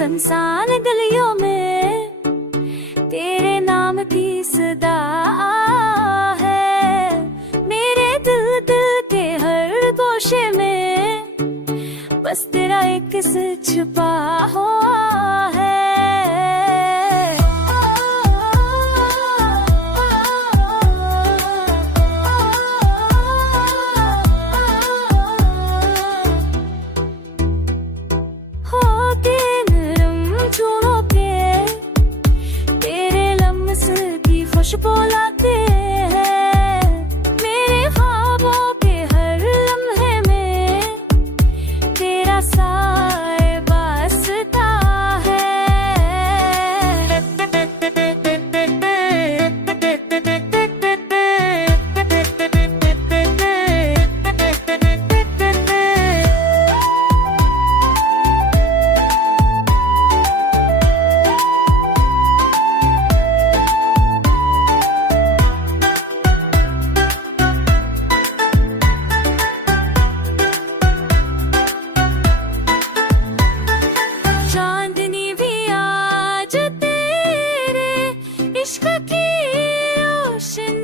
संसान गलियों में तेरे नाम की सदा है। मेरे दिल के हर गोशे में बस तेरा एक किस्सा छुपा हुआ है। खुशबू लाते हैं मेरे ख्वाबों के हर लम्हे में तेरा साए वास्ता है। इश्क की रोशनी